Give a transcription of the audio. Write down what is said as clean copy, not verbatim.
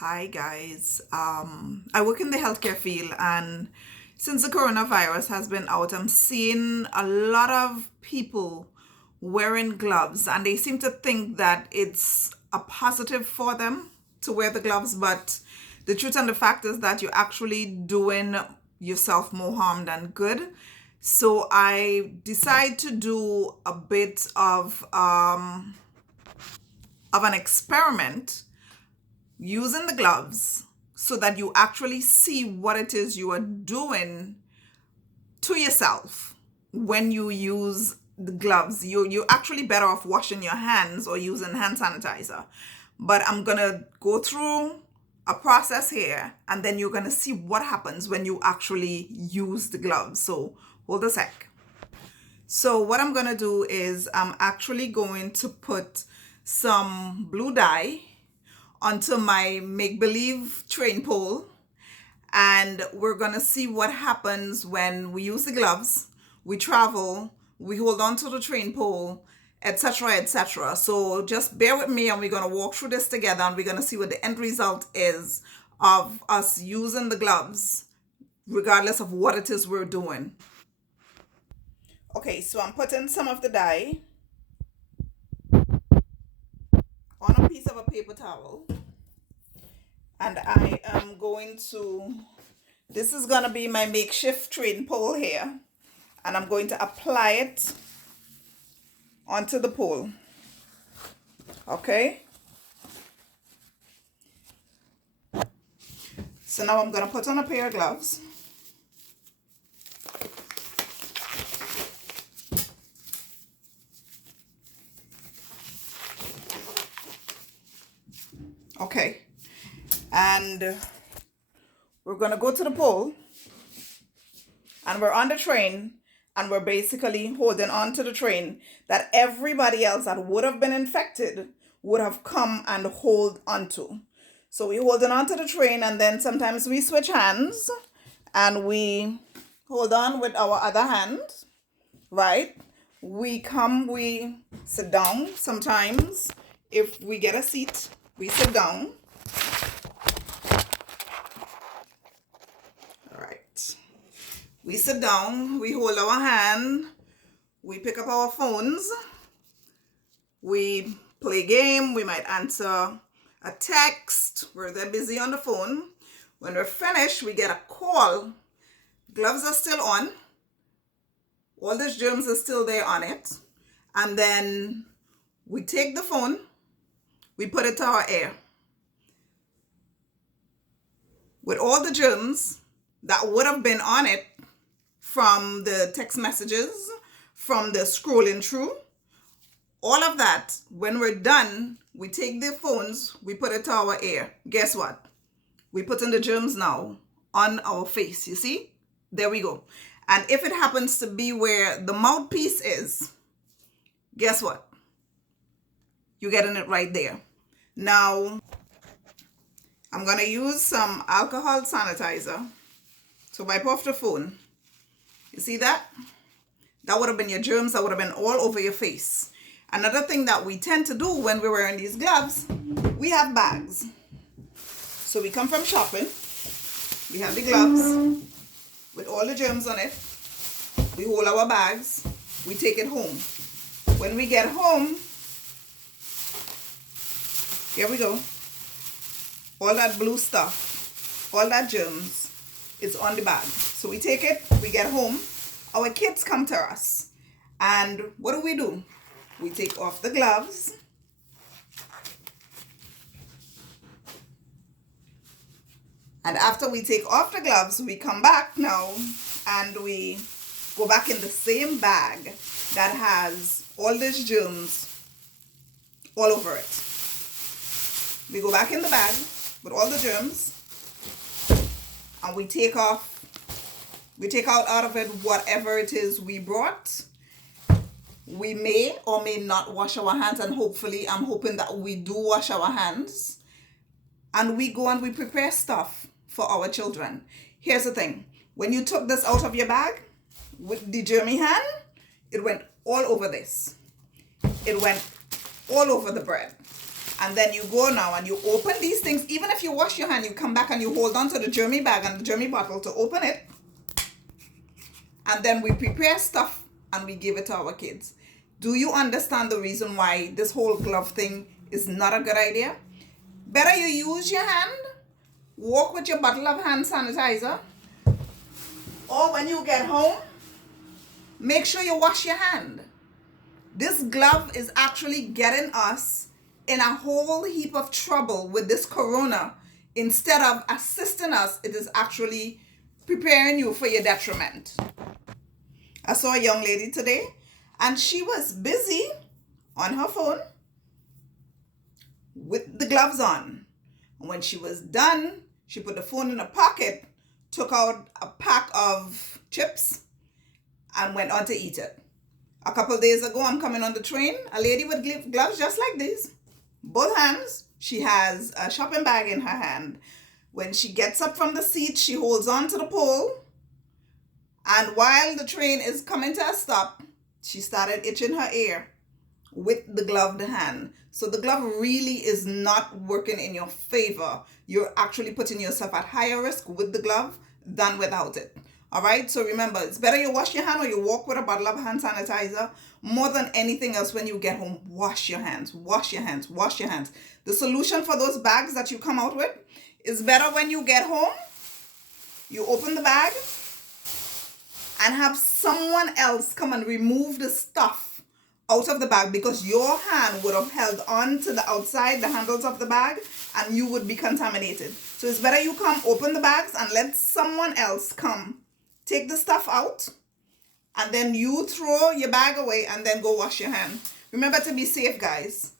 Hi guys. I work in the healthcare field, and since the coronavirus has been out, I'm seeing a lot of people wearing gloves, and they seem to think that it's a positive for them to wear the gloves, but the truth and the fact is that you're actually doing yourself more harm than good. So I decide to do a bit of an experiment using the gloves so that you actually see what it is you are doing to yourself when you use the gloves. You're actually better off washing your hands or using hand sanitizer. But I'm gonna go through a process here, and then you're gonna see what happens when you actually use the gloves. So hold a sec. So what I'm gonna do is I'm actually going to put some blue dye onto my make-believe train pole, and we're gonna see what happens when we use the gloves, we travel, we hold on to the train pole, etc., etc. So just bear with me, and we're gonna walk through this together, and we're gonna see what the end result is of us using the gloves regardless of what it is we're doing. Okay, so I'm putting some of the dye on a piece of a paper towel, and I am going to, this is going to be my makeshift train pole here, and I'm going to apply it onto the pole. Okay, so now I'm going to put on a pair of gloves. Okay, and we're going to go to the pole, and we're on the train, and we're basically holding on to the train that everybody else that would have been infected would have come and hold onto. So we're holding on to the train, and then sometimes we switch hands and we hold on with our other hand, right? We sit down sometimes. If we get a seat, we sit down. All right. We sit down, we hold our hand, we pick up our phones, we play game, we might answer a text, where they're busy on the phone. When we're finished, we get a call. Gloves are still on. All these germs are still there on it. And then we take the phone, we put it to our ear. With all the germs that would have been on it from the text messages, from the scrolling through, all of that, when we're done, we take the phones, we put it to our ear. Guess what? We put in the germs now on our face, you see? There we go. And if it happens to be where the mouthpiece is, guess what? You're getting it right there. Now, I'm going to use some alcohol sanitizer to wipe off the phone. You see that? That would have been your germs that would have been all over your face. Another thing that we tend to do when we're wearing these gloves, we have bags. So we come from shopping, we have the gloves with all the germs on it, we hold our bags, we take it home. When we get home, here we go, all that blue stuff, all that germs is on the bag. So we take it, we get home, our kids come to us, and what do? We take off the gloves, and after we take off the gloves, we come back now and we go back in the same bag that has all these germs all over it. We go back in the bag with all the germs, and we take out of it whatever it is we brought. We may or may not wash our hands, and hopefully I'm hoping that we do wash our hands, and we go and we prepare stuff for our children. Here's the thing, when you took this out of your bag with the germy hand, it went all over this. It went all over the bread. And then you go now and you open these things. Even if you wash your hand, you come back and you hold on to the germy bag and the germy bottle to open it. And then we prepare stuff and we give it to our kids. Do you understand the reason why this whole glove thing is not a good idea? Better you use your hand, walk with your bottle of hand sanitizer, or when you get home, make sure you wash your hand. This glove is actually getting us in a whole heap of trouble with this corona. Instead of assisting us, it is actually preparing you for your detriment. I saw a young lady today and she was busy on her phone with the gloves on. And when she was done, she put the phone in her pocket, took out a pack of chips, and went on to eat it. A couple days ago, I'm coming on the train, a lady with gloves just like these, both hands. She has a shopping bag in her hand. When she gets up from the seat, she holds on to the pole. And while the train is coming to a stop, she started itching her ear with the gloved hand. So the glove really is not working in your favor. You're actually putting yourself at higher risk with the glove than without it. All right, so remember, it's better you wash your hand or you walk with a bottle of hand sanitizer. More than anything else, when you get home, wash your hands, wash your hands, wash your hands. The solution for those bags that you come out with is better when you get home, you open the bag and have someone else come and remove the stuff out of the bag, because your hand would have held on to the outside, the handles of the bag, and you would be contaminated. So it's better you come open the bags and let someone else come take the stuff out, and then you throw your bag away and then go wash your hand. Remember to be safe, guys.